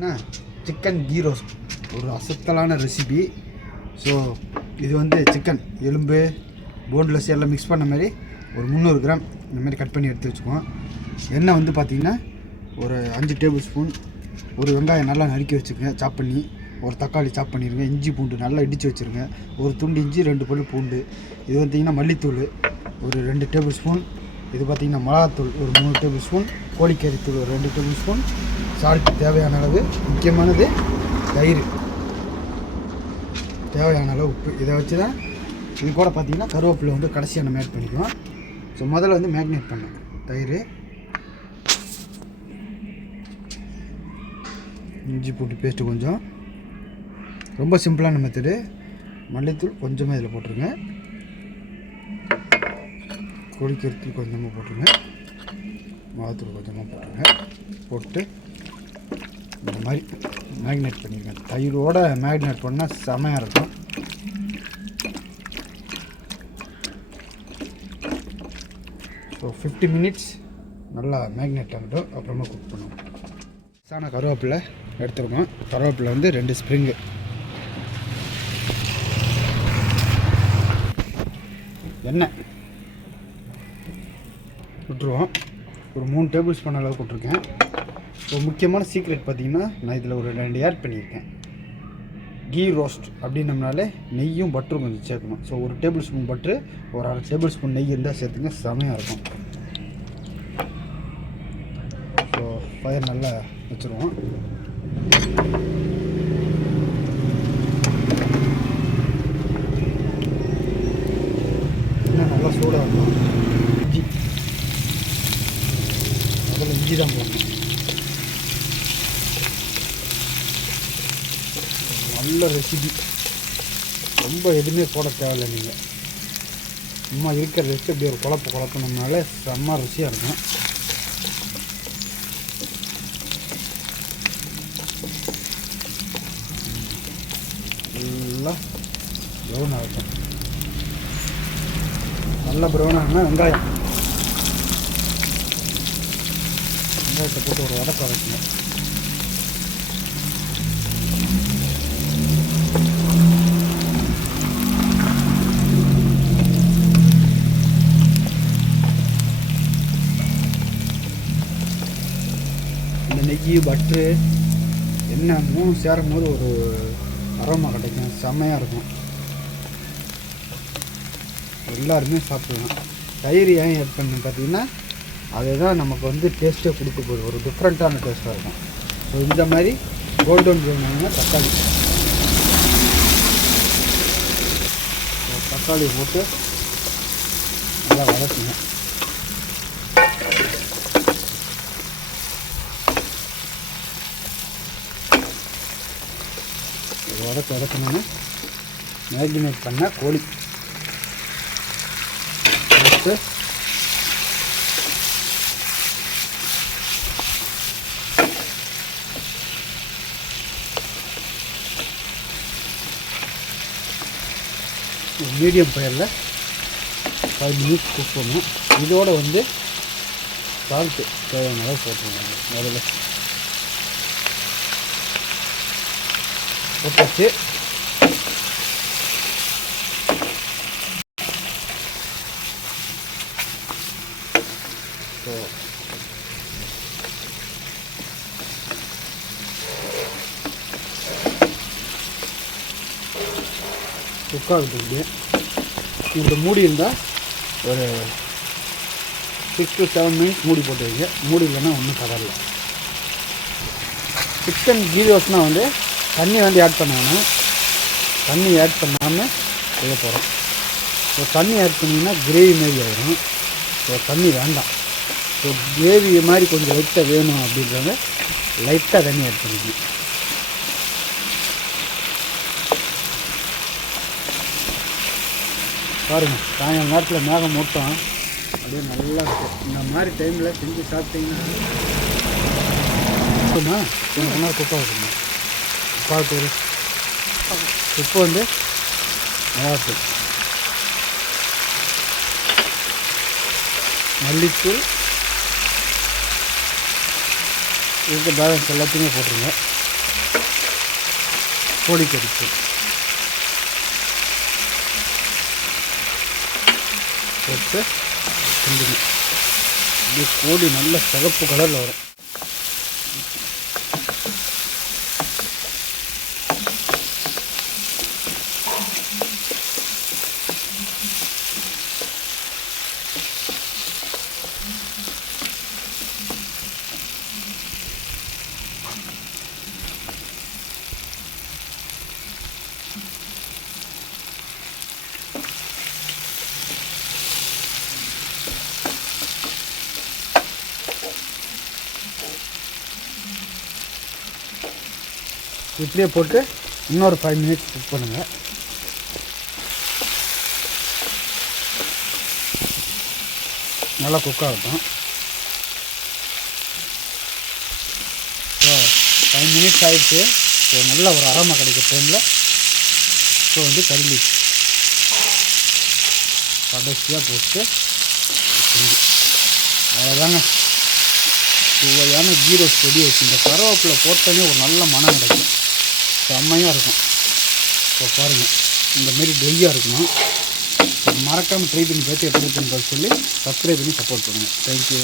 என்ன chicken key roast ஒரு அசத்தலான ரெசிபி. ஸோ இது வந்து சிக்கன் எலும்பு போன்லெஸ் எல்லாம் மிக்ஸ் பண்ண மாதிரி ஒரு 300 கிராம் இந்த மாதிரி கட் பண்ணி எடுத்து வச்சுக்குவோம். எண்ணெய் வந்து பார்த்திங்கன்னா ஒரு 5 டேபிள் ஸ்பூன். ஒரு வெங்காயம் நல்லா நறுக்கி வச்சுருங்க சாப் பண்ணி. ஒரு தக்காளி சாப் பண்ணிடுங்க. இஞ்சி பூண்டு நல்லா இடித்து வச்சுருங்க. ஒரு துண்டு இஞ்சி 2 பல்லு பூண்டு. இது பார்த்திங்கன்னா மல்லித்தூள் ஒரு 2 டேபிள் ஸ்பூன். இது பார்த்திங்கன்னா மிளகாத்தூள் ஒரு 3 டேபிள் ஸ்பூன். கோழிக்கறித்தூள் ஒரு 2 டேபிள் ஸ்பூன். சால்ட் தேவையான அளவு. முக்கியமானது தயிர் தேவையான அளவு உப்பு. இதை வச்சு தான் இது கூட பார்த்திங்கன்னா கருவேப்பிலை வந்து கடைசியாக நம்ம ஆட் பண்ணிக்குவோம். ஸோ முதல்ல வந்து மேக்னேட் பண்ணேன் தயிர், இஞ்சி பூண்டு பேஸ்ட்டு கொஞ்சம். ரொம்ப சிம்பிளான மெத்தடு. மல்லித்தூள் கொஞ்சமாக இதில் போட்டுருங்க. கோழிக்கறித்தூள் கொஞ்சமாக போட்டுருங்க. மிளகாத்தூள் கொஞ்சமாக போட்டுருங்க. போட்டு இந்த மாதிரி மேக்னேட் பண்ணியிருக்கேன். தயிரோட மேக்னேட் பண்ணால் செமையாக இருக்கும். ஸோ 50 மினிட்ஸ் நல்லா மேக்னேட் ஆகட்டும். அப்புறமா குக் பண்ணுவோம். சாண கருவேப்பிலை எடுத்துருக்கோம். கருவேப்பிலை வந்து 2 ஸ்ப்ரிங்கு. எண்ணெய் விட்டுருவோம். ஒரு 3 டேபிள் ஸ்பூன் அளவுக்கு விட்ருக்கேன். ஸோ முக்கியமான சீக்ரெட் பார்த்திங்கன்னா நான் இதில் ஒரு 2 ஆட் பண்ணியிருக்கேன். கீ ரோஸ்ட் அப்படின்னம்னாலே நெய்யும் பட்டரும் கொஞ்சம் சேர்க்கணும். ஸோ ஒரு டேபிள் ஸ்பூன் பட்ரு, ஒரு 1/2 டேபிள் ஸ்பூன் நெய் இருந்தால் சேர்த்துங்க, செமையாக இருக்கும். ஸோ ஃபயர் நல்லா வச்சுருவோம். இன்னும் நல்லா சூடாக இருக்கும். இஞ்சி முதல்ல இஞ்சி தான் போடணும். நல்ல ரெசிபி. ரொம்ப எதுவுமே போட தேவையில்லை. நீங்கள் சும்மா இருக்கிற வச்சு அப்படி ஒரு குழப்பினோம்னாலே செம்ம ருசியாக இருக்கும். நல்லா ப்ரௌன் ஆகட்டும். நல்லா ப்ரௌன் ஆகுனா வெங்காயத்தை போட்டு ஒரு வதக்க வைக்கணும். இந்த நெய் பட்ரு எண்ணெய் 3 சேரும் போது ஒரு அரோமா கிடைக்கும், செம்மையாக இருக்கும். எல்லாருமே சாப்பிடலாம். தயிர் ஏன் ஆட் பண்ணு பார்த்திங்கன்னா அதுதான் நமக்கு வந்து டேஸ்ட்டே கொடுக்க போகுது. ஒரு டிஃப்ரெண்ட்டான டேஸ்ட்டாக இருக்கும். ஸோ இந்த மாதிரி கோல்டன் ப்ரௌன் ஆகினா தக்காளி போட்டு நல்லா வதக்குங்க. வதக்கணும்னா மேரினேட் பண்ண கோழி போட்டு மீடியம் ஃபயரில் 5 மினிட்ஸ் குக் பண்ணும். இதோடு வந்து சால்ட்டு தேவையான அளவு போட்டுருவாங்க. முதல்ல போட்டாச்சு. ஸோ குக் ஆகுது. இந்த மூடி இருந்தால் ஒரு 6 to 7 மினிட்ஸ் மூடி போட்டு வைங்க. மூடி இல்லைன்னா ஒன்றும் கவலை. சிக்கன் கீ ரோஸ்ட்னால் வந்து தண்ணி வந்து ஆட் பண்ணணும். தண்ணி ஆட் பண்ணாமல் செய்ய போகிறோம். ஸோ தண்ணி ஆட் பண்ணிங்கன்னா கிரேவி மாரி ஆகிடும். ஸோ தண்ணி வேண்டாம். ஸோ கிரேவி மாதிரி கொஞ்சம் லைட்டாக வேணும் அப்படின்றத லைட்டாக தண்ணி ஆட் பண்ணிக்கணும். பாருங்கள், சாயங்காலம் நேரத்தில் மேகம் மூட்டம் அப்படியே நல்லா இருக்கும். இந்த மாதிரி டைமில் செஞ்சு சாப்பிட்டீங்கன்னா கொஞ்சம் நேரம் குக் ஆகுதுங்க. குக்காகத்தூள் உப்பு வந்து மிளகாத்தூள் மல்லித்தூள் இதுக்கு பேலன்ஸ் எல்லாத்தையுமே போட்டுருங்க. கோழிக்கறி தூள் போட்டு கிண்டணும். இது கோழி நல்ல சிவப்பு கலரில் வரும். இப்படியே போட்டு இன்னொரு 5 மினிட்ஸ் குக் பண்ணுங்கள். நல்லா குக் ஆகட்டும். ஸோ 5 மினிட்ஸ் ஆகிடுச்சு. ஸோ நல்ல ஒரு அரோமா கிடைக்கிற டைமில் ஸோ வந்து கறி லீஃப் கடைசியாக போட்டு அவ்வளோதாங்க. சுவையான கீ ரோஸ்ட் ரெடி ஆகிடுச்சு. இந்த கருவேப்பிலை போட்டோன்னே ஒரு நல்ல மனம் கிடைக்கும். செம்மையாக இருக்கும். ஸோ பாருங்கள், இந்தமாரி ட்ரையாக இருக்கணும். மறக்காமல் ட்ரை பண்ணி பார்த்து எப்படி இருக்குன்னு சொல்லி சப்ஸ்கிரைப் பண்ணி சப்போர்ட் பண்ணுங்கள். தேங்க்யூ.